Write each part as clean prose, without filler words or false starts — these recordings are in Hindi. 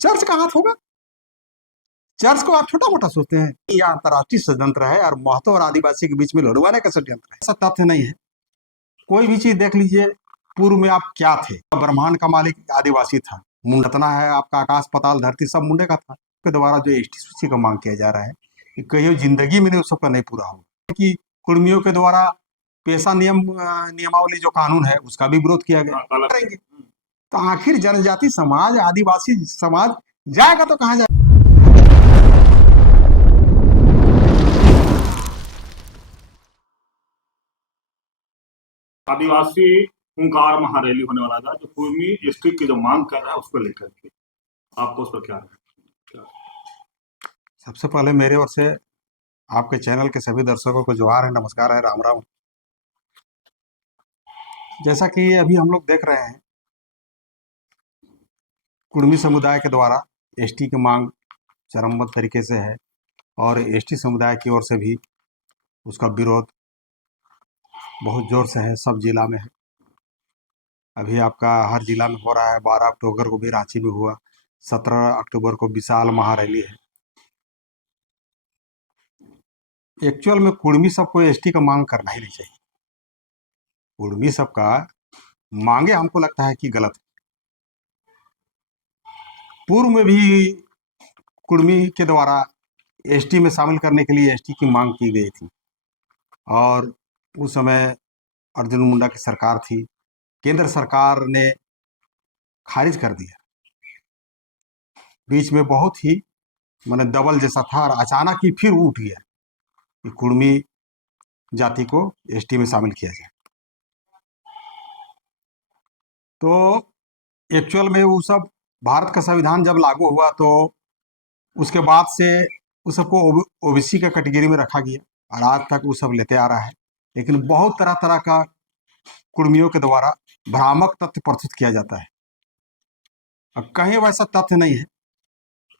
चर्च का हाथ होगा? चर्च को आप छोटा मोटा सोचते हैं? यह अंतर्राष्ट्रीय षड्यंत्र है और महतो और आदिवासी के बीच में लड़वाने का षड्यंत्र है। ऐसा तथ्य नहीं है। कोई भी चीज देख लीजिए, पूर्व में आप क्या थे? ब्रह्मांड का मालिक आदिवासी था। मुंडतना है आपका, आकाश पताल धरती सब मुंडे का था। के द्वारा जो एसटी सूची का मांग किया जा रहा है, कि कहीं जिंदगी में नहीं उस सबका नहीं पूरा होगा। कि कुर्मियों के द्वारा पेशा नियमावली जो कानून है उसका भी विरोध किया गया। करेंगे तो आखिर जनजाति समाज, आदिवासी समाज जाएगा तो कहाँ जाएगा? आदिवासी हुंकार महारैली होने वाला था, जो कुर्मी एसटी की जो मांग कर रहा है उसको लेकर के आपको उस पर क्या है? सबसे पहले मेरे ओर से आपके चैनल के सभी दर्शकों को जोहार है, नमस्कार है, राम राम। जैसा कि अभी हम लोग देख रहे हैं, कुर्मी समुदाय के द्वारा एसटी की मांग चरमबद्ध तरीके से है और एसटी समुदाय की ओर से भी उसका विरोध बहुत जोर से है, सब जिला में है। अभी आपका हर जिला में हो रहा है। 12 अक्टूबर को भी रांची में हुआ, 17 अक्टूबर को विशाल महारैली है। एक्चुअल में कुर्मी सबको एसटी का मांग करना ही नहीं चाहिए। कुर्मी सबका मांगे हमको लगता है कि गलत है। पूर्व में भी कुर्मी के द्वारा एसटी में शामिल करने के लिए एसटी की मांग की गई थी और उस समय अर्जुन मुंडा की सरकार थी। केंद्र सरकार ने खारिज कर दिया। बीच में बहुत ही माने दबल जैसा था और अचानक ही फिर उठ गया कि कुर्मी जाति को एसटी में शामिल किया जाए। तो एक्चुअल में वो सब भारत का संविधान जब लागू हुआ तो उसके बाद से उस सबको ओबीसी का कैटेगरी में रखा गया और आज तक वो सब लेते आ रहा है। लेकिन बहुत तरह तरह का कुर्मियों के द्वारा भ्रामक तथ्य प्रस्तुत किया जाता है। अब कहीं वैसा तथ्य नहीं है।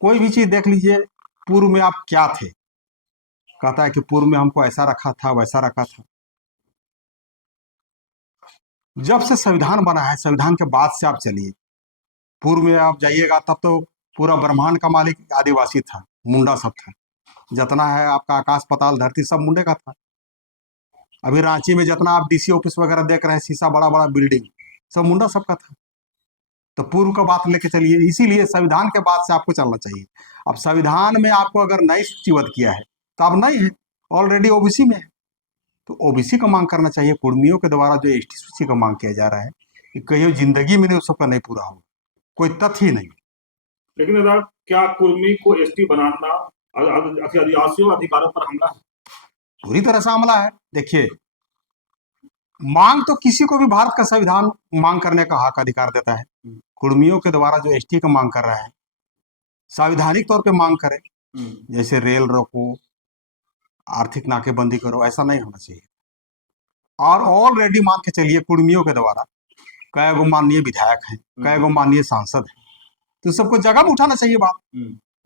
कोई भी चीज देख लीजिए, पूर्व में आप क्या थे? कहता है कि पूर्व में हमको ऐसा रखा था, वैसा रखा था। जब से संविधान बना है, संविधान के बाद से आप चलिए, पूर्व में आप जाइएगा तब तो पूरा ब्रह्मांड का मालिक आदिवासी था, मुंडा सब था। जितना है आपका आकाश पताल धरती सब मुंडे का था। अभी रांची में जितना आप डीसी ऑफिस वगैरह देख रहे हैं, शीशा बड़ा बड़ा बिल्डिंग, सब मुंडा सबका था। तो पूर्व का बात लेके चलिए। इसीलिए संविधान के बाद से आपको चलना चाहिए। अब संविधान में आपको अगर नई सूचीबद्ध किया है तो आप नहीं है, ऑलरेडी ओबीसी में है, तो ओबीसी का मांग करना चाहिए। कुर्मियों के द्वारा जो एसटी सूची का मांग किया जा रहा है, कि कहीं जिंदगी में नहीं सबका नहीं पूरा होगा, कोई तथ्य ही नहीं। लेकिन दादा, क्या कुर्मी को एसटी बनाना आदिवासियों अधिकारों पर हमला है? पूरी तरह से हमला है। देखिए, मांग तो किसी को भी भारत का संविधान मांग करने का हक अधिकार देता है। कुर्मियों के द्वारा जो एसटी का मांग कर रहा है, संवैधानिक तौर पे मांग करे, जैसे रेल रोको, आर्थिक नाकेबंदी करो, ऐसा नहीं होना चाहिए। और ऑलरेडी मान के चलिए, कुर्मियों के द्वारा कई गो माननीय विधायक हैं, कई गो माननीय सांसद हैं, तो सबको जगह में उठाना चाहिए बात।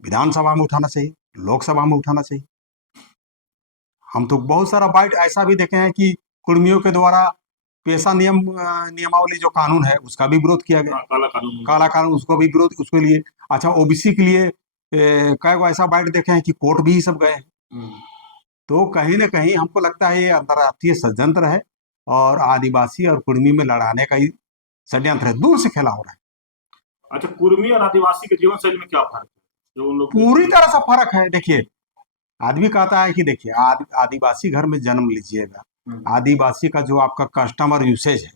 विधानसभा में उठाना चाहिए, लोकसभा में उठाना चाहिए। हम तो बहुत सारा बाइट ऐसा भी देखे हैं कि कुर्मियों के द्वारा पेशा नियमावली जो कानून है उसका भी विरोध किया गया। काला कानून, उसको भी विरोध, उसके लिए। अच्छा, ओबीसी के लिए कई गो ऐसा बाइट देखे हैं कि कोर्ट भी सब गए हैं। तो कहीं ना कहीं हमको लगता है ये अंतर्राष्ट्रीय षड्यंत्र है और आदिवासी और कुर्मी में लड़ाने का ही षड्यंत्र है, दूर से खेला हो रहा है। अच्छा, कुर्मी और आदिवासी के जीवन शैली में क्या फर्क है जो उन लोग? पूरी तरह से फर्क है। देखिए, आदमी कहता है कि देखिए, आदिवासी घर में जन्म लीजिएगा, आदिवासी का जो आपका कस्टमर यूसेज है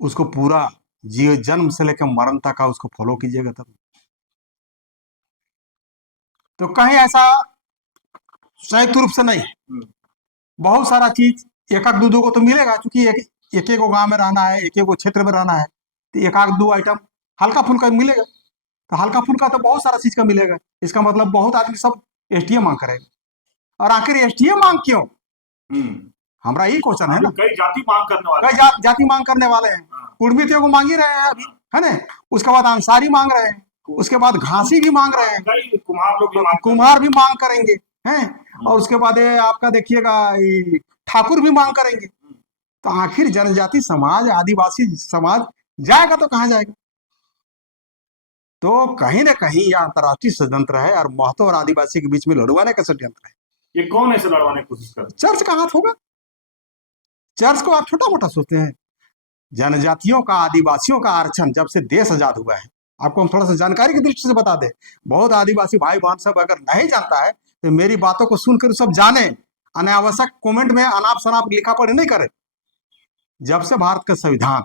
उसको पूरा जन्म से लेकर मरण तक का उसको फॉलो कीजिएगा तब। तो कहीं ऐसा संयुक्त रूप से नहीं है। बहुत सारा चीज एक एक दो को तो मिलेगा, क्योंकि एक एक गांव में रहना है, एक एक क्षेत्र में रहना है, तो एक आध दो आइटम हल्का फुल्का मिलेगा। तो हल्का फुल्का तो बहुत सारा चीज का मिलेगा। इसका मतलब बहुत आदमी सब एसटीए मांग करेगा। और आखिर एसटीए मांग क्यों? हमारा यही क्वेश्चन है ना। कई जाति मांग करने वाले, कई जाति मांग करने वाले हैं। कुर्मी तो मांग ही रहे हैं अभी, है ना। उसके बाद अंसारी मांग रहे हैं, उसके बाद घासी भी मांग रहे हैं, कुम्हार भी मांग करेंगे, हैं। और उसके बाद आपका देखिएगा ठाकुर भी मांग करेंगे। तो आखिर जनजाति समाज, आदिवासी समाज जाएगा तो कहाँ जाएगा? तो कहीं ना कहीं यह अंतर्राष्ट्रीय षड्यंत्र है और महतो और आदिवासी के बीच में लड़वाने का षड्यंत्र है। ये कौन ऐसे लड़वाने की कोशिश कर रहे चर्च का हाथ होगा? चर्च को आप छोटा मोटा सोचते हैं? जनजातियों का, आदिवासियों का आरक्षण जब से देश आजाद हुआ है, आपको हम थोड़ा सा जानकारी की दृष्टि से बता दें, बहुत आदिवासी भाई बहन सब अगर नहीं जानता है तो मेरी बातों को सुनकर सब जाने, अनावश्यक कमेंट में अनाप शनाप लिखा पढ़ी नहीं करे। जब से भारत का संविधान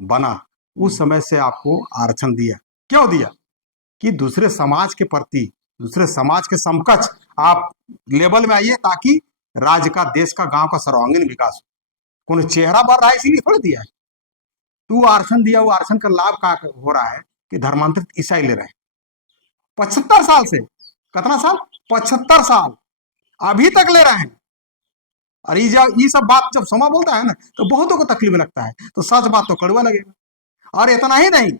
बना उस समय से आपको आरक्षण दिया। क्यों दिया? कि दूसरे समाज के प्रति, दूसरे समाज के समकक्ष आप लेवल में आइए, ताकि राज्य का, देश का, गांव का सर्वांगीण विकास हो। कौन चेहरा बढ़ रहा है इसीलिए थोड़ी दिया है। तो आरक्षण दिया, वो आरक्षण का लाभ का हो रहा है कि धर्मांतरित ईसाई ले रहे हैं 75 साल से। कितना साल? 75 साल अभी तक ले रहे हैं। और ये सब बात जब समा बोलता है ना तो बहुतों को तकलीफ लगता है, तो सच बात तो कड़वा लगेगा। और इतना ही नहीं,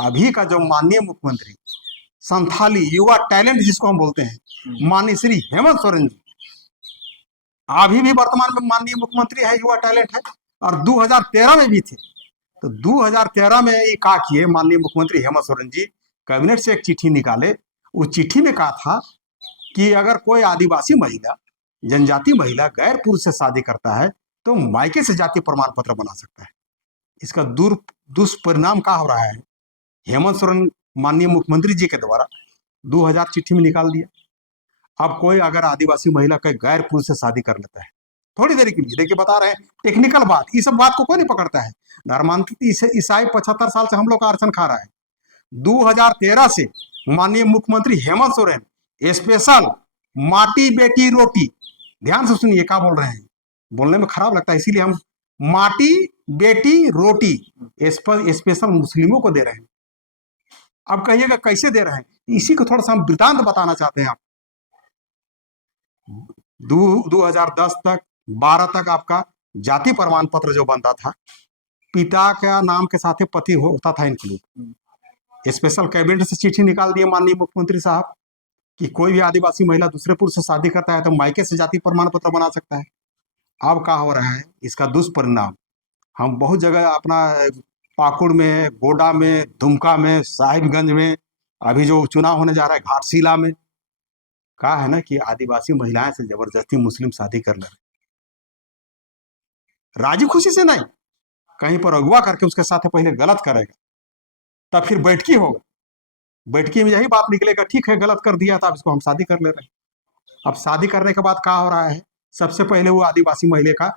अभी का जो माननीय मुख्यमंत्री, संथाली युवा टैलेंट जिसको हम बोलते हैं, माननीय श्री हेमंत सोरेन जी, अभी भी वर्तमान में माननीय मुख्यमंत्री है, युवा टैलेंट है, और 2013 में भी थे। तो 2013 में ये कहा किए माननीय मुख्यमंत्री हेमंत सोरेन जी, कैबिनेट से एक चिट्ठी निकाले। उस चिट्ठी में कहा था कि अगर कोई आदिवासी महिला, जनजाति महिला गैर पुरुष से शादी करता है तो मायके से जाति प्रमाण पत्र बना सकता है। इसका दुष्परिणाम क्या हो रहा है? हेमंत सोरेन माननीय मुख्यमंत्री जी के द्वारा 2000 चिट्ठी में निकाल दिया। अब कोई अगर आदिवासी महिला के गैर पुरुष से शादी कर लेता है थोड़ी देर के लिए, देखिए बता रहे हैं टेक्निकल बात, इस सब बात को कोई नहीं पकड़ता है। धर्मांतरित ईसाई 75 साल से हम लोग का आरक्षण खा रहा है। 2013 से माननीय मुख्यमंत्री हेमंत सोरेन स्पेशल माटी बेटी रोटी, ध्यान से सुनिए क्या बोल रहे हैं, बोलने में खराब लगता है इसीलिए हम माटी बेटी रोटी स्पेशल मुस्लिमों को दे रहे हैं। अब कहिएगा कैसे दे रहे हैं, इसी को थोड़ा सा हम वृतांत बताना चाहते हैं। आप 2010 तक 12 तक आपका जाति प्रमाण पत्र जो बनता था, पिता का नाम के साथ पति होता था इंक्लूड। स्पेशल कैबिनेट से चिट्ठी निकाल दिए माननीय मुख्यमंत्री साहब कि कोई भी आदिवासी महिला दूसरे पुरुष से शादी करता है तो मायके से जाति प्रमाण पत्र बना सकता है। अब क्या हो रहा है, इसका दुष्परिणाम हम बहुत जगह अपना पाकुड़ में, गोडा में, दुमका में, साहिबगंज में, अभी जो चुनाव होने जा रहा है घाटशिला में, कहा है ना कि आदिवासी महिलाएं से जबरदस्ती मुस्लिम शादी कर ले रहे, राजी खुशी से नहीं, कहीं पर अगवा करके उसके साथ पहले गलत करेगा, तब फिर बैठकी होगा, बैठकी में यही बात निकलेगा ठीक है गलत कर दिया था, अब इसको हम शादी कर ले रहे हैं। अब शादी करने के बाद क्या हो रहा है, सबसे पहले वो आदिवासी महिला का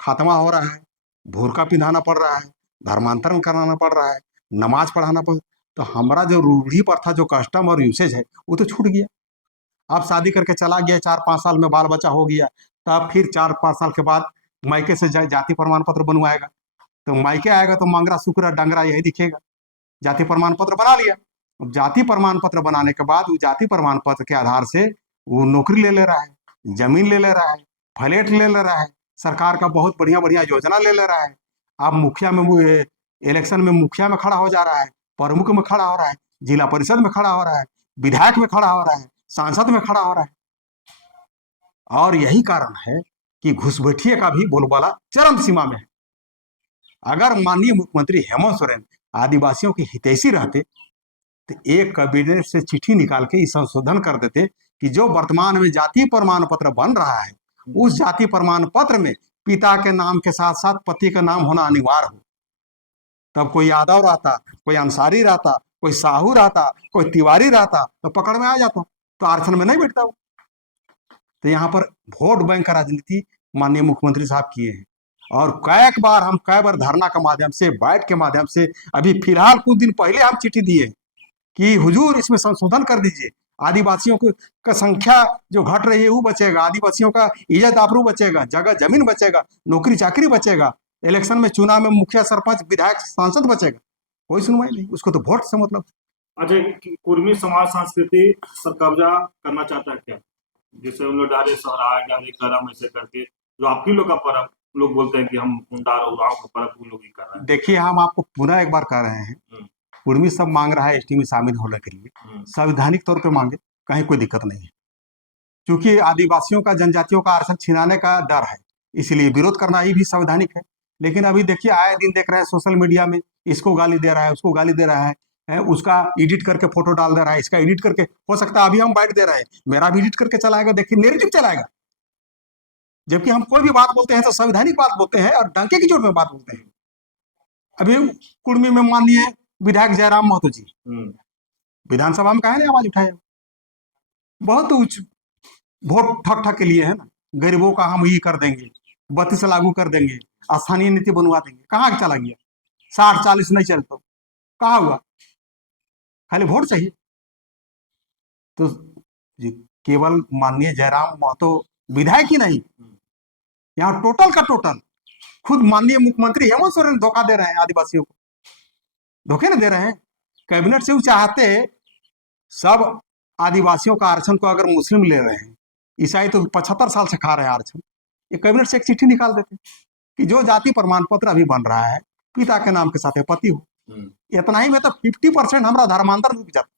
खात्मा हो रहा है, भूरका पिंधाना पड़ रहा है, धर्मांतरण कराना पड़ रहा है, नमाज पढ़ाना पड़, तो हमारा जो रूढ़ी प्रथा, जो कस्टम और यूसेज है वो तो छूट गया। अब शादी करके चला गया, 4-5 साल में बाल बच्चा हो गया, तब फिर 4-5 साल के बाद मायके से जाति प्रमाण पत्र बनवाएगा, तो मायके आएगा तो मंगरा सुकरा डंगरा यही दिखेगा। जाति प्रमाण पत्र बना लिया, अब जाति प्रमाण पत्र बनाने के बाद वो जाति प्रमाण पत्र के आधार से वो नौकरी ले रहा है, जमीन ले रहा है, फ्लैट ले रहा है, सरकार का बहुत बढ़िया बढ़िया योजना ले रहा है। अब मुखिया में इलेक्शन में मुखिया में खड़ा हो जा रहा है, प्रमुख में खड़ा हो रहा है, जिला परिषद में खड़ा हो रहा है, विधायक में खड़ा हो रहा है, सांसद में खड़ा हो रहा है। और यही कारण है कि घुसपैठिए का भी बोलबाला चरम सीमा में है। अगर माननीय मुख्यमंत्री हेमंत सोरेन आदिवासियों के हितैषी रहते तो एक कैबिनेट से चिट्ठी निकाल के इस संशोधन कर देते कि जो वर्तमान में जाति प्रमाण पत्र बन रहा है उस जाति प्रमाण पत्र में पिता के नाम के साथ साथ पति का नाम होना अनिवार्य हो। तब कोई यादव रहता, कोई अंसारी रहता, कोई साहू रहता, कोई तिवारी रहता तो पकड़ में आ जाता, तो आरक्षण में नहीं बैठता वो। तो यहाँ पर वोट बैंक का राजनीति माननीय मुख्यमंत्री साहब किए हैं। और कई बार धरना के माध्यम से, बैठ के माध्यम से, अभी फिलहाल कुछ दिन पहले हम चिट्ठी दिए कि हुजूर इसमें संशोधन कर दीजिए, आदिवासियों का संख्या जो घट रही है वो बचेगा, आदिवासियों का इज्जत आबरू बचेगा, जगह जमीन बचेगा, नौकरी चाकरी बचेगा, इलेक्शन में चुनाव में मुखिया सरपंच विधायक सांसद बचेगा। कोई सुनवाई नहीं, उसको तो वोट से मतलब। अच्छा, कुर्मी समाज संस्कृति पर कब्जा करना चाहता है क्या? जैसे उन लोग डाले सोहराय, डाले करम, ऐसे करके जो आपकी लोग का पर्व लोग बोलते हैं कि हम मुंडा उराव का पर्व उन लोग ही कर रहे हैं। देखिए हम आपको पुनः एक बार कह रहे हैं, कुर्मी सब मांग रहा है एसटी में शामिल होने के लिए, संवैधानिक तौर पे मांगे, कहीं कोई दिक्कत नहीं है, क्योंकि आदिवासियों का, जनजातियों का आरक्षण छीनाने का डर है, इसलिए विरोध करना ही भी संवैधानिक है। लेकिन अभी देखिए आए दिन देख रहे हैं सोशल मीडिया में, इसको गाली दे रहा है, उसको गाली दे रहा है, है, उसका एडिट करके फोटो डाल दे रहा है, इसका एडिट करके, हो सकता है अभी हम बाइट दे रहे हैं, मेरा भी एडिट करके चलाएगा, देखिए नेरेटिव चलाएगा। जबकि हम कोई भी बात बोलते हैं तो संवैधानिक बात बोलते हैं और डंके की चोट में बात बोलते हैं। अभी कुर्मी में माननीय विधायक जयराम महतो जी विधानसभा में कहा नहीं आवाज उठाए, बहुत उच्च वोट ठक ठक के लिए है ना, गरीबों का हम ये कर देंगे, 32 लागू कर देंगे, स्थानीय नीति बनवा देंगे, कहाँ चला गया? 60-40 नहीं चलता, कहाँ हुआ? खाली वोट चाहिए। तो ये केवल माननीय जयराम महतो विधायक ही नहीं, यहाँ टोटल का टोटल खुद माननीय मुख्यमंत्री हेमंत सोरेन धोखा दे रहे हैं आदिवासियों को, धोखे न दे रहे हैं। कैबिनेट से वो चाहते सब आदिवासियों का आरक्षण को, अगर मुस्लिम ले रहे हैं, ईसाई तो 75 साल से खा रहे हैं आरक्षण, ये कैबिनेट से एक चिट्ठी निकाल देते कि जो जाति प्रमाण पत्र अभी बन रहा है पिता के नाम के साथ है, पति हो, इतना ही में तो 50% हमारा धर्मांतर रुक जाता।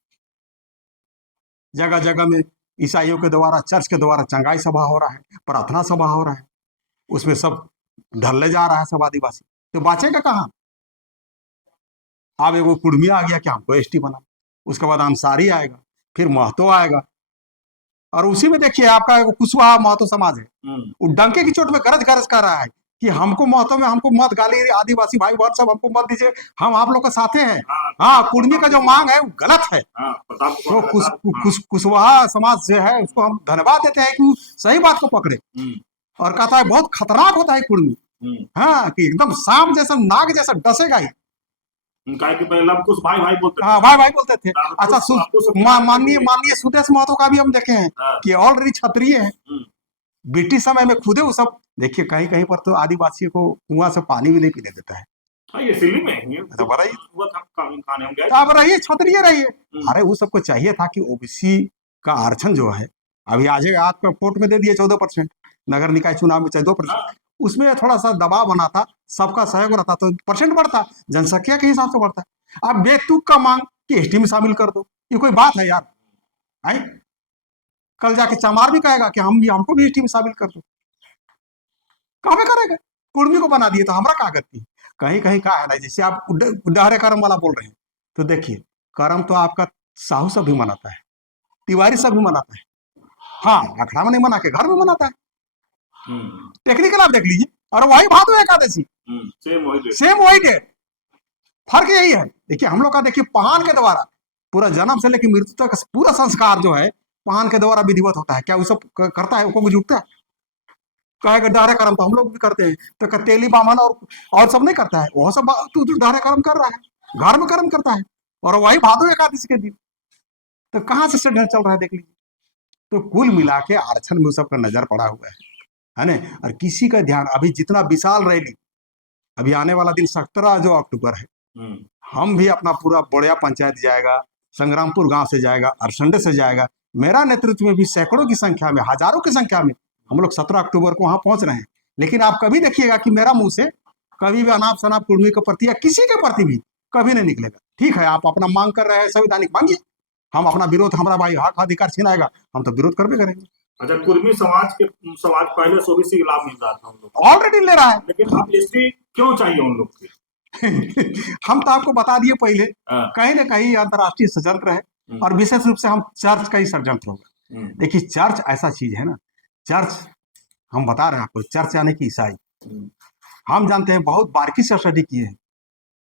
जगह जगह में ईसाइयों के द्वारा, चर्च के द्वारा चंगाई सभा हो रहा है, प्रार्थना सभा हो रहा है, उसमें सब ढलने जा रहा है सब आदिवासी, तो बाँचेगा कहाँ? अब एगो कुर्मी आ गया कि हमको एसटी बना, उसके बाद अंसारी आएगा, फिर महतो आएगा, और उसी में देखिए आपका एगो कुशवाहा महतो समाज है, वो डंके की चोट में गरज गरज कर रहा है कि हमको महतो में हमको मत गाली, आदिवासी भाई बहन सब हमको मत दीजिए, हम आप लोग के साथे हैं। हाँ, कुर्मी का जो मांग है वो गलत है। तो कुशवाहा समाज से है, उसको हम धन्यवाद देते हैं कि वो सही बात को पकड़े और कहता है बहुत खतरनाक होता है कुर्मी, हाँ, कि एकदम सांप जैसा, नाग जैसा डसेगा ही। कि पहले हम कुछ भाई भाई बोलते थे। हाँ, भाई भाई बोलते थे। अच्छा, माननीय सुदेश महतो का भी हम देखे हैं कि ऑलरेडी क्षत्रिय है, ब्रिटिश समय में खुदे वो सब, देखिए कहीं कहीं पर तो आदिवासियों को कुआं से पानी भी नहीं पीने देता है। ये दिल्ली में है, तो अब रहिए क्षत्रिय रहिए, अरे वो सबको चाहिए था कि ओबीसी का आरक्षण जो है अभी आज आपका कोर्ट में दे दिए 14%, नगर निकाय चुनाव में चाहे 2%, उसमें थोड़ा सा दबाव बना था, सबका सहयोग रहता तो परसेंट बढ़ता, जनसंख्या के हिसाब से बढ़ता। अब बेतुक का मांग कि एसटी में शामिल कर दो, ये कोई बात है यार? आई कल जाके चमार भी कहेगा कि हमको भी एसटी में शामिल कर दो, कहाँ करेगा? कुर्मी को बना दिए तो हमारा क्या करती? कहीं कहीं का है ना, जैसे आप डहरे कर्म वाला बोल रहे हैं, तो देखिए कर्म तो आपका साहू सब भी मनाता है, तिवारी सब भी मनाता है, हाँ, अखड़ा में नहीं मना के घर में मनाता है। टेक्निकल आप देख लीजिए, और वही भादो एकादशी सेम वही डेट, फर्क यही है। देखिए हम लोग का, देखिए पहान के द्वारा पूरा जन्म से लेकर मृत्यु तक पूरा संस्कार जो है पहान के द्वारा विधिवत होता है। क्या वो सब करता है? वो जुटता है? कहेगा डहरे कर्म तो हम लोग भी करते हैं, तो कतेली बामन और सब नहीं करता है? वो सब तू डहरे कर्म कर रहा है, घर में कर्म करता है, और वही भादो एकादशी के दिन, तो कहाँ से षड्यंत्र चल रहा है देख लीजिए। तो कुल मिला के आरक्षण में सबका नजर पड़ा हुआ है ना, और किसी का ध्यान, अभी जितना विशाल रैली अभी आने वाला दिन 17 जो अक्टूबर है, हम भी अपना पूरा बोड़िया पंचायत जाएगा, संग्रामपुर गांव से जाएगा, अरसंडे से जाएगा, मेरा नेतृत्व में भी सैकड़ों की संख्या में, हजारों की संख्या में हम लोग 17 अक्टूबर को वहां पहुंच रहे हैं। लेकिन आप कभी देखिएगा कि मेरा मुंह से कभी भी अनाप शनाप कुर्मी के प्रति या किसी के प्रति भी कभी नहीं निकलेगा। ठीक है, आप अपना मांग कर रहे हैं, संवैधानिक मांगिए, हम अपना विरोध, हमारा भाई हक अधिकार छीनाएगा, हम तो विरोध करबे करेंगे। अच्छा, कुर्मी समाज पहले से ओबीसी लाभ मिल रहा था हम लोग, ऑलरेडी ले रहा है, लेकिन अब एसटी क्यों चाहिए उन लोग के? हम तो आपको बता दिए पहले, कहीं ना कहीं अंतर्राष्ट्रीय षड्यंत्र है, और विशेष रूप से हम चर्च का ही षड्यंत्र होगा। देखिए चर्च ऐसा चीज है ना, चर्च हम बता रहे हैं आपको, चर्च यानी कि ईसाई, हम जानते हैं, बहुत बारीकी से स्टडी किए हैं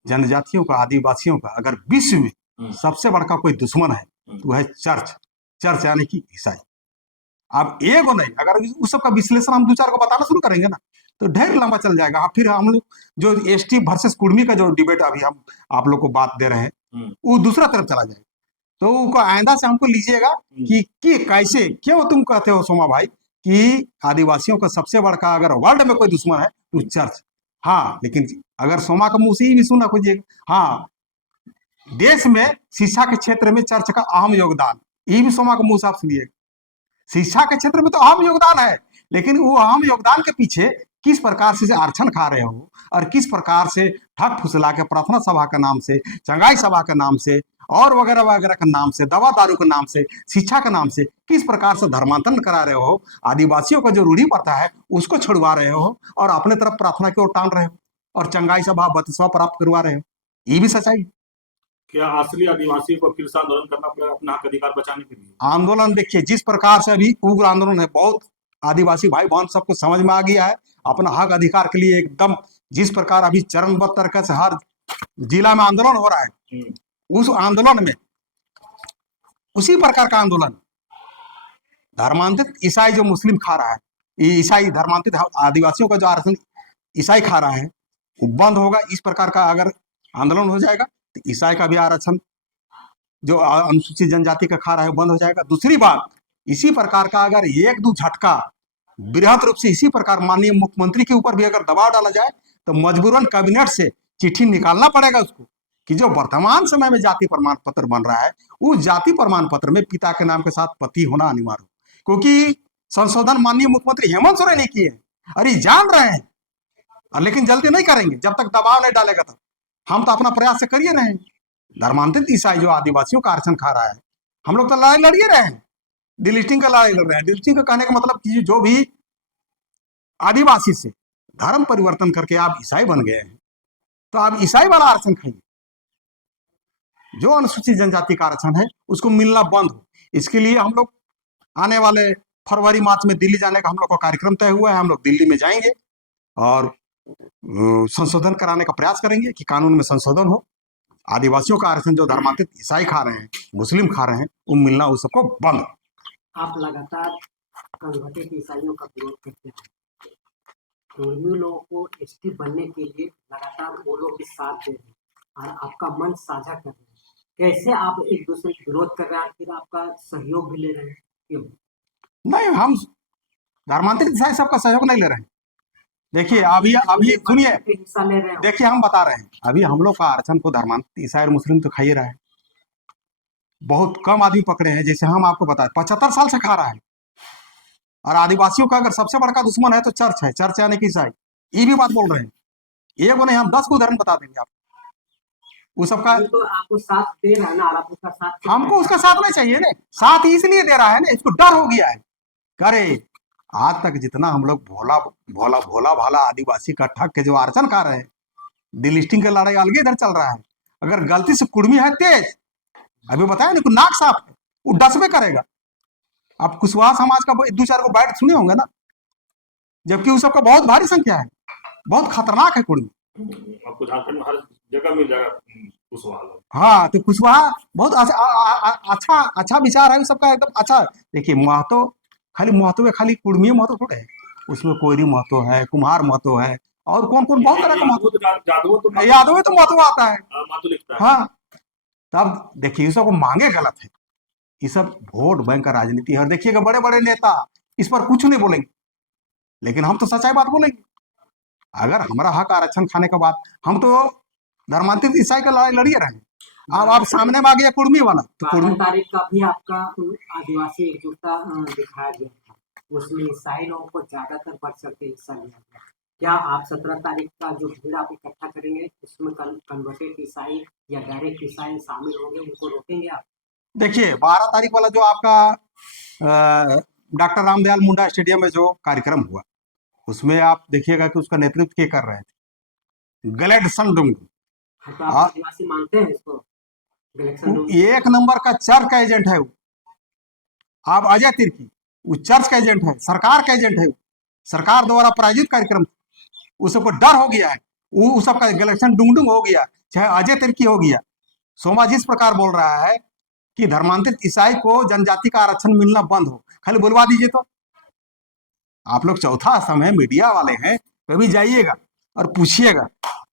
जनजातियों का, आदिवासियों का, अगर विश्व में सबसे बड़का कोई दुश्मन है तो है चर्च, चर्च यानी कि ईसाई। अब एगो नहीं, अगर उस सब का विश्लेषण हम 2-4 को बताना शुरू करेंगे ना तो ढेर लंबा चल जाएगा। फिर हम लोग जो एसटी वर्सेस कुर्मी का जो डिबेट अभी हम आप लोग को बात दे रहे हैं, वो दूसरा तरफ चला जाएगा। तो उसको आइंदा से हमको लीजिएगा कि कैसे, क्यों तुम कहते हो सोमा भाई कि आदिवासियों का सबसे बड़का अगर वर्ल्ड में कोई दुश्मन है तो चर्च। हाँ, लेकिन अगर सोमा का मुंह से ही भी सुनना खोजिएगा, हाँ, देश में शिक्षा के क्षेत्र में चर्च का अहम योगदान, ये भी सोमा का मुंह से आप सुनिएगा। शिक्षा के क्षेत्र में तो अहम योगदान है, लेकिन वो अहम योगदान के पीछे किस प्रकार से आरक्षण खा रहे हो, और किस प्रकार से ठग फुसला के प्रार्थना सभा के नाम से, चंगाई सभा के नाम से, और वगैरह वगैरह के नाम से, दवा दारू के नाम से, शिक्षा के नाम से किस प्रकार से धर्मांतरण करा रहे हो, आदिवासियों का जो रूढ़ी प्रथा है उसको छुड़वा रहे हो, और अपने तरफ प्रार्थना की ओर टान रहे हो, और चंगाई सभा बतसवा प्राप्त करवा रहे हो, ये भी सच्चाई। क्या असली आदिवासियों को फिर से आंदोलन करना पड़ेगा अपना हक अधिकार बचाने के लिए? आंदोलन देखिए जिस प्रकार से अभी उग्र आंदोलन है, बहुत आदिवासी भाई बहन सबको समझ में आ गया है अपना हक अधिकार के लिए एकदम, जिस प्रकार अभी चरणबद्ध तरीके से हर जिला में आंदोलन हो रहा है, उस आंदोलन में उसी प्रकार का आंदोलन धर्मांतरित ईसाई जो मुस्लिम खा रहा है, ये ईसाई धर्मांतरित आदिवासियों का जो आरक्षण ईसाई खा रहा है वो बंद होगा। इस प्रकार का अगर आंदोलन हो जाएगा तो ईसाई का भी आरक्षण जो अनुसूचित जनजाति का खा रहा है बंद हो जाएगा। दूसरी बात, इसी प्रकार का अगर एक दो झटका बृहद रूप से इसी प्रकार माननीय मुख्यमंत्री के ऊपर भी अगर दबाव डाला जाए तो मजबूरन कैबिनेट से चिट्ठी निकालना पड़ेगा उसको कि जो वर्तमान समय में जाति प्रमाण पत्र बन रहा है उस जाति प्रमाण पत्र में पिता के नाम के साथ पति होना अनिवार्य हो, क्योंकि संशोधन माननीय मुख्यमंत्री हेमंत सोरेन ने किए हैं और ये जान रहे हैं, लेकिन जल्दी नहीं करेंगे जब तक दबाव नहीं डालेगा तब। हम तो अपना प्रयास से करिए रहे हैं। धर्मांतरित ईसाई जो आदिवासियों का आरक्षण खा रहा है, हम लोग तो लड़ाई लड़िए रहे हैं, डिलिस्टिंग का लड़ाई लड़ रहे हैं। डिलिस्टिंग का कहने का मतलब कि जो भी आदिवासी से धर्म परिवर्तन करके आप ईसाई बन गए हैं तो आप ईसाई वाला आरक्षण खाइए। जो अनुसूचित जनजाति का आरक्षण है उसको मिलना बंद हो, इसके लिए हम लोग आने वाले फरवरी मार्च में दिल्ली जाने का हम लोग का कार्यक्रम तय हुआ है। हम लोग दिल्ली में जाएंगे और संशोधन कराने का प्रयास करेंगे कि कानून में संशोधन हो। आदिवासियों का आरक्षण जो धर्मांतरित ईसाई खा रहे हैं, मुस्लिम खा रहे हैं, वो मिलना उस सबको बंद। आप लगातार कन्वर्टेड ईसाइयों का विरोध करते हैं, कुर्मी लोगों को एसटी बनने के लिए लगातार वो लोग भी साथ दे रहे हैं और आपका मन साझा कर रहे हैं। कैसे आप एक दूसरे का विरोध कर रहे हैं फिर आपका सहयोग भी ले रहे हैं? क्यों नहीं, हम धर्मांतरित ईसाई सबका सहयोग नहीं ले रहे हैं। देखिए अभी सुनिए, हिस्सा ले रहे हैं? देखिए हम बता रहे हैं, अभी हम लोग का आरक्षण को धर्मांतरित ईसाई और मुस्लिम तो खा ही रहा है। बहुत कम आदमी पकड़े हैं, जैसे हम आपको बताए 75 साल से खा रहा है। और आदिवासियों का अगर सबसे बड़ा दुश्मन है तो चर्च है, चर्च यानी कि ईसाई। ये भी बात बोल रहे हैं, एक को नहीं हम 10 को उदाहरण बता देंगे आप। वो सबका तो आपको साथ दे रहा है ना, और आप उसका साथ हमको उसका साथ नहीं चाहिए ना, साथ इसलिए दे रहा है ना, इसको डर हो गया है। करे आज तक जितना हम लोग भोला भोला भोला भाला आदिवासी का ठग के जो आरक्षण खा रहे हैं, डिलिस्टिंग का लड़ाई अलग इधर चल रहा है। अगर गलती से कुर्मी है तेज, अभी बताया ना, नाक साफ है, वो डसबे करेगा। आप कुशवाहा समाज का 2-4 को बैठ सुने होंगे ना, जबकि उस सबका बहुत भारी संख्या है, बहुत खतरनाक है कुर्मी। आपको झारखंड में हर जगह मिल जाएगा कुशवाहा लोग। हाँ, तो कुशवाहा बहुत अच्छा विचार है सबका, एकदम अच्छा। देखिए महतो खाली महतो है, खाली कुर्मी महतो थोड़े है, उसमें कोयरी महतो है, कुम्हार महतो है, और कौन कौन बहुत तरह का महतो, यादव तो महतो आता है। महतो लिखता है। हाँ, तब देखिए ये सब मांगे गलत है, ये सब वोट बैंक का राजनीति है। और देखिएगा बड़े बड़े नेता इस पर कुछ नहीं बोलेंगे, लेकिन हम तो सच्चाई बात बोलेंगे। अगर हमारा हक आरक्षण खाने के बाद हम तो धर्मांतरित ईसाई का लड़ाई लड़िए रहे। अब आप सामने में आ गया कुर्मी वाला, तो 12 तारीख का भी आपका आदिवासी एकजुटता दिखाया गया था, उसमें ईसाई लोगों को ज्यादातर बढ़ चढ़ के हिस्सा लिया गया। क्या आप 17 तारीख का जो भीड़ आप इकट्ठा करेंगे उसमें कन्वर्टेड ईसाई या डायरेक्ट ईसाई शामिल होंगे, उनको रोकेंगे आप? देखिए 12 तारीख वाला जो आपका डॉक्टर रामदयाल मुंडा स्टेडियम में जो कार्यक्रम हुआ, उसमें आप देखिएगा कि उसका नेतृत्व के कर रहे थे गलेडसन डुंगडुंग। तो आप आदिवासी मानते हैं इसको? एक नंबर का चर्च का एजेंट है वो। आप अजय तिर्की, वो चर्च का एजेंट है, सरकार का एजेंट है, सरकार द्वारा प्रायोजित कार्यक्रम, उस सबको डर हो गया है, वो सबका गलेडसन डुंगडुंग हो गया, चाहे अजय तिर्की हो गया। सोमा जिस प्रकार बोल रहा है कि धर्मांतरित ईसाई को जनजाति का आरक्षण मिलना बंद हो, खाली बुलवा दीजिए। तो आप लोग चौथा स्तंभ है, मीडिया वाले हैं, कभी जाइएगा और पूछिएगा,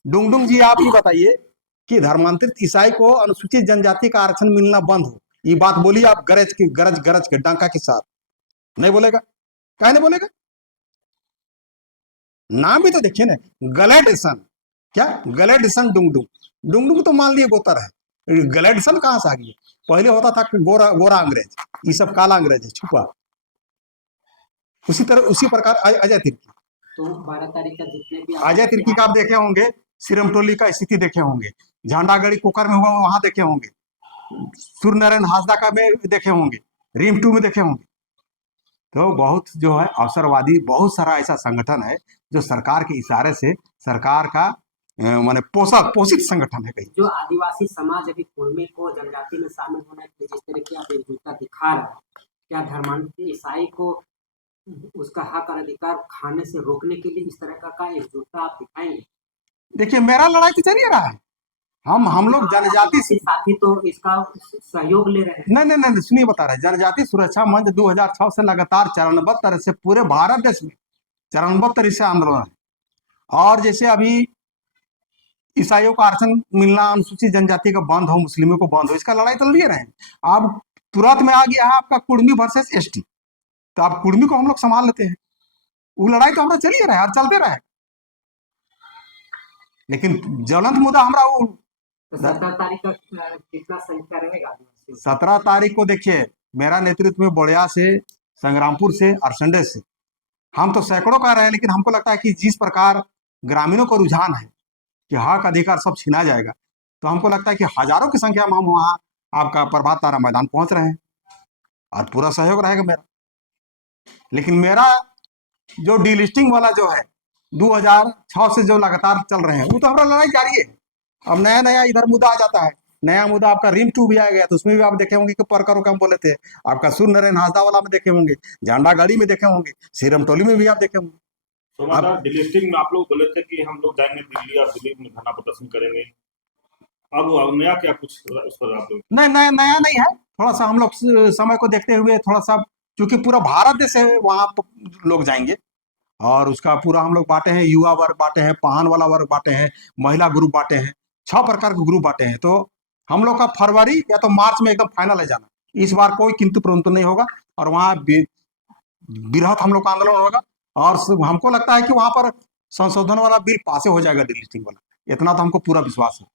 डुंगडुंग जी आप ही बताइए कि धर्मांतरित ईसाई को अनुसूचित जनजाति का आरक्षण मिलना बंद हो, ये बात बोलिए आप गरज के डांका के साथ। नहीं बोलेगा, कहे नहीं बोलेगा? नाम भी तो देखिए ना, गलेडसन, क्या गलेडसन डुंगडुंग। डुंगडुंग तो मान लिए गोतर है, गलेडसन कहां से आ गई? पहले होता था गोरा अंग्रेज, ये सब काला अंग्रेज है छुपा। उसी तरह उसी प्रकार अजय तिर्की, तो 12 तारीख का जितने भी अजय तिर्की का आप देखे होंगे, सिरमटोली का स्थिति देखे होंगे, झंडागढ़ी कोकर में हुआ वहां देखे होंगे, सूर्य नारायण हासदा का में देखे होंगे, रीम 2 में देखे होंगे। तो बहुत जो है अवसरवादी बहुत सारा ऐसा संगठन है जो सरकार के इशारे से सरकार का माने पोषित संगठन है कहीं। जो आदिवासी समाज अभी कुर्मी को जनजाति में शामिल होने के लिए जिस तरह की आप एकजुटता दिखा रहे हैं, क्या धर्मांतरित ईसाई को उसका हक और अधिकार खाने से रोकने के लिए इस तरह का एकजुटता आप दिखाएंगे? देखिए मेरा लड़ाई तो चल ही रहा है, हम लोग जनजाति आदिवासी साथी तो इसका सहयोग ले रहे हैं। नहीं नहीं नहीं, सुनिए बता रहे हैं, जनजाति सुरक्षा मंच 2006 से लगातार चरणबद्ध तरह से पूरे भारत देश में चरणबद्ध तरह से आंदोलन है। और जैसे अभी ईसाइयों का आरक्षण मिलना, अनुसूचित जनजाति का बंद हो, मुस्लिमों को बंद हो, इसका लड़ाई तो लिए रहे हैं। अब तुरंत में आ गया है आपका कुर्मी वर्सेस एसटी, तो आप कुर्मी को हम लोग संभाल लेते हैं, वो लड़ाई तो हमारा चलिए रहा है और चलते रहे। लेकिन ज्वलंत मुद्दा हमारा वो तो 17 तारीख का कितना संख्या रहेगा आदिवासियों? 17 तारीख को देखिए मेरा नेतृत्व में बोड़िया से, संग्रामपुर से और संडे से हम तो सैकड़ों कर रहे हैं, लेकिन हमको लगता है कि जिस प्रकार ग्रामीणों को रुझान है कि हक अधिकार सब छीना जाएगा, तो हमको लगता है कि हजारों की संख्या में हम वहाँ आपका प्रभात तारा मैदान पहुंच रहे हैं और पूरा सहयोग रहेगा मेरा। लेकिन मेरा जो डीलिस्टिंग वाला जो है 2006 से जो लगातार चल रहे हैं, वो तो हमारा लड़ाई जारी है। अब नया नया इधर मुद्दा आ जाता है, नया मुद्दा आपका रिम 2 भी आ गया, तो उसमें भी आप देखे होंगे कि परकरों का हम बोले थे, आपका सूर्य नारायण हासदा वाला में देखे होंगे, झंडागढ़ी में देखे होंगे, सीरमटोली में भी आप देखे होंगे। तो मतलब डिलिस्टिंग में आप लोग बोले थे कि हम लोग जाएंगे दिल्ली और दिल्ली में धरना प्रदर्शन करेंगे, अब नया क्या कुछ उस पर आप लोग? नहीं नया नया नहीं है, थोड़ा सा हम लोग समय को देखते हुए थोड़ा सा, क्योंकि पूरा भारत देश से वहाँ लोग जाएंगे और उसका पूरा हम लोग बांटे हैं, युवा वर्ग बांटे हैं, पाहन वाला वर्ग बांटे हैं, महिला ग्रुप बांटे हैं, 6 प्रकार के ग्रुप बांटे हैं। तो हम लोग का फरवरी या तो मार्च में एकदम फाइनल है जाना, इस बार कोई किंतु परंतु नहीं होगा और वहाँ बृहत हम लोग का आंदोलन होगा। और हमको लगता है कि वहां पर संशोधन वाला बिल पास हो जाएगा, डिलिस्टिंग वाला, इतना तो हमको पूरा विश्वास है।